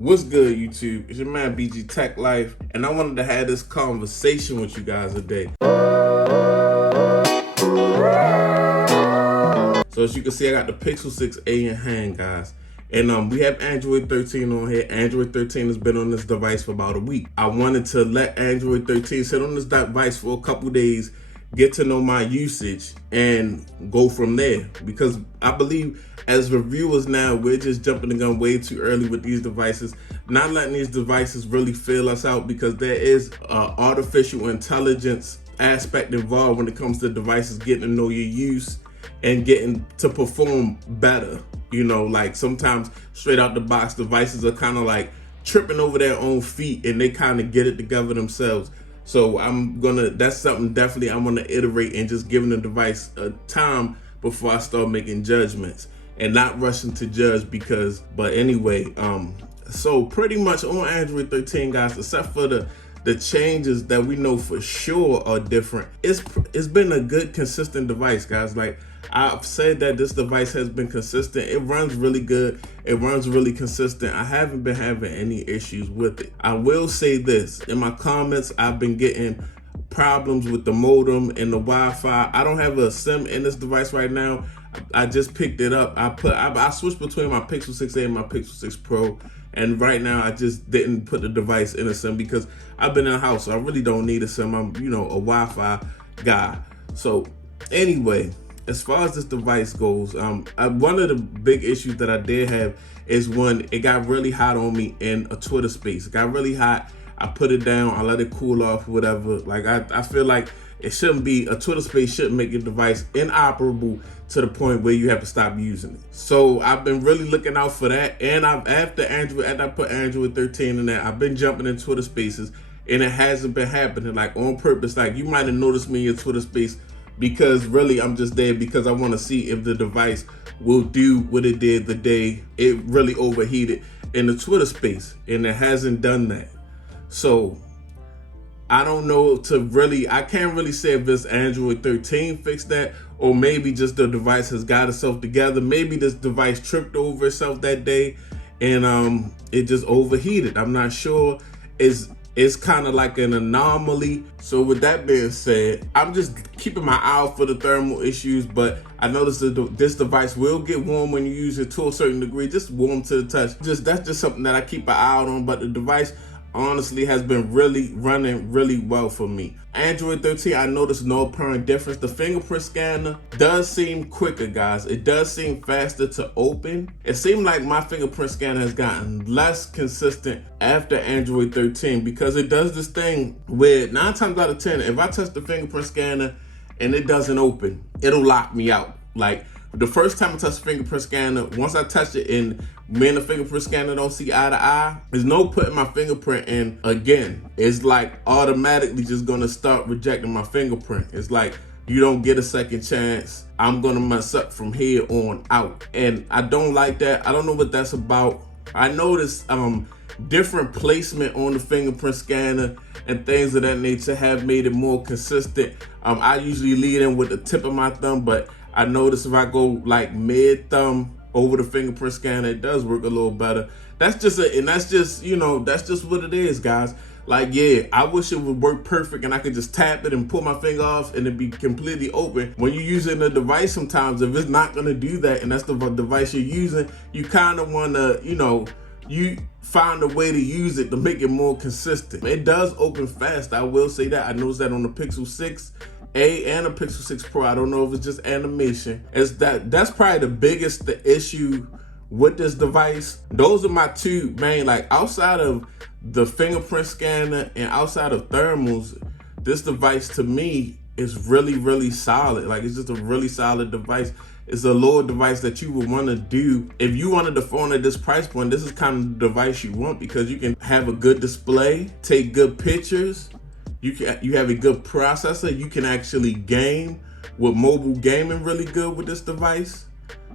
What's good, YouTube? It's your man BG Tech Life, and I wanted to have this conversation with you guys today. So as you can see, I got the Pixel 6a in hand, guys. And we have Android 13 on here. Android 13 has been on this device for about a week. I wanted to let Android 13 sit on this device for a couple days, get to know my usage, and go from there. Because I believe as reviewers now, we're just jumping the gun way too early with these devices, not letting these devices really fill us out, because there is artificial intelligence aspect involved when it comes to devices getting to know your use and getting to perform better. You know, like sometimes straight out the box, devices are kind of like tripping over their own feet and they kind of get it together themselves. So that's something definitely I'm gonna iterate and just giving the device a time before I start making judgments and not rushing to judge. But anyway, so pretty much on Android 13, guys, except for the changes that we know for sure are different, it's been a good, consistent device, guys. Like I've said that this device has been consistent. It runs really good. It runs really consistent. I haven't been having any issues with it. I will say this, in my comments, I've been getting problems with the modem and the Wi-Fi. I don't have a SIM in this device right now. I just picked it up. I switched between my Pixel 6a and my Pixel 6 Pro. And right now I just didn't put the device in a SIM because I've been in the house, so I really don't need a SIM. I'm, a Wi-Fi guy. So anyway, as far as this device goes, one of the big issues that I did have is when it got really hot on me in a Twitter space. It got really hot. I put it down. I let it cool off, whatever. Like I feel like it shouldn't be, a Twitter space shouldn't make your device inoperable to the point where you have to stop using it. So I've been really looking out for that. And after I put Android 13 in there, I've been jumping in Twitter spaces and it hasn't been happening, like on purpose. Like you might have noticed me in your Twitter space, because really I'm just there because I want to see if the device will do what it did the day it really overheated in the Twitter space, and it hasn't done that. So I don't know I can't really say if this Android 13 fixed that, or maybe just the device has got itself together. Maybe this device tripped over itself that day and it just overheated. I'm not sure. It's kind of like an anomaly. So with that being said, I'm just keeping my eye out for the thermal issues, but I noticed that this device will get warm when you use it to a certain degree, just warm to the touch. That's just something that I keep an eye out on, but the device honestly has been really running really well for me. Android 13, I noticed no apparent difference. The fingerprint scanner does seem quicker, guys. It does seem faster to open. It seemed like my fingerprint scanner has gotten less consistent after Android 13, because it does this thing where 9 times out of 10, if I touch the fingerprint scanner and it doesn't open, it'll lock me out. Like the first time I touch the fingerprint scanner, once I touch it and me and the fingerprint scanner don't see eye to eye, there's no putting my fingerprint in again. It's like automatically just gonna start rejecting my fingerprint. It's like you don't get a second chance. I'm gonna mess up from here on out. And I don't like that. I don't know what that's about. I noticed different placement on the fingerprint scanner and things of that nature have made it more consistent. I usually lead in with the tip of my thumb, but I notice if I go like mid thumb over the fingerprint scanner, it does work a little better. That's just what it is, guys. Like, yeah, I wish it would work perfect and I could just tap it and pull my finger off and it'd be completely open. When you're using a device, sometimes if it's not gonna do that and that's the device you're using, you kind of wanna, you find a way to use it to make it more consistent. It does open fast, I will say that. I noticed that on the Pixel 6a and the Pixel 6 Pro. I don't know if it's just animation. That's probably the biggest issue with this device. Those are my two main, like outside of the fingerprint scanner and outside of thermals, this device to me is really, really solid. Like it's just a really solid device. It's a lower device that you would want to do. If you wanted the phone at this price point, this is kind of the device you want, because you can have a good display, take good pictures, you have a good processor, you can actually game with mobile gaming really good with this device.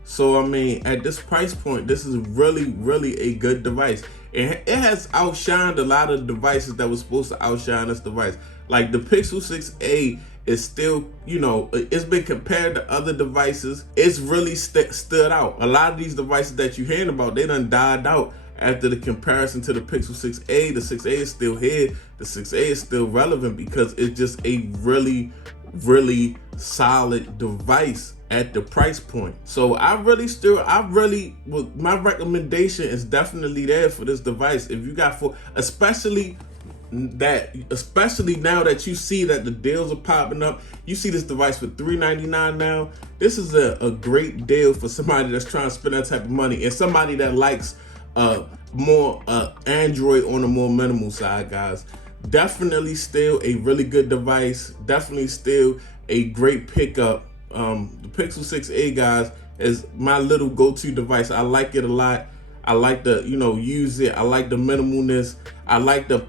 So I mean, at this price point, this is really, really a good device. And it has outshined a lot of devices that were supposed to outshine this device. Like the Pixel 6a is still, it's been compared to other devices. It's really stood out. A lot of these devices that you're hearing about, they done died out after the comparison to the Pixel 6a. The 6a is still here. The 6a is still relevant because it's just a really solid device at the price point. So my recommendation is definitely there for this device. If you got especially now that you see that the deals are popping up, you see this device for $399 now. This is a great deal for somebody that's trying to spend that type of money and somebody that likes more Android on the more minimal side, guys. Definitely still a really good device. Definitely still a great pickup. The Pixel 6a, guys, is my little go-to device. I like it a lot. I like to, use it. I like the minimalness. I like the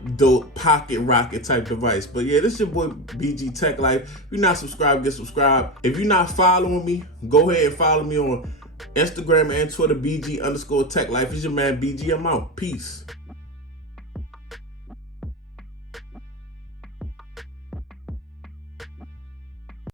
pocket rocket type device. But yeah, this is your boy BG Tech Life. If you're not subscribed, get subscribed. If you're not following me, go ahead and follow me on Instagram and Twitter, BG_Tech Life. It's your man BG. I'm out. Peace.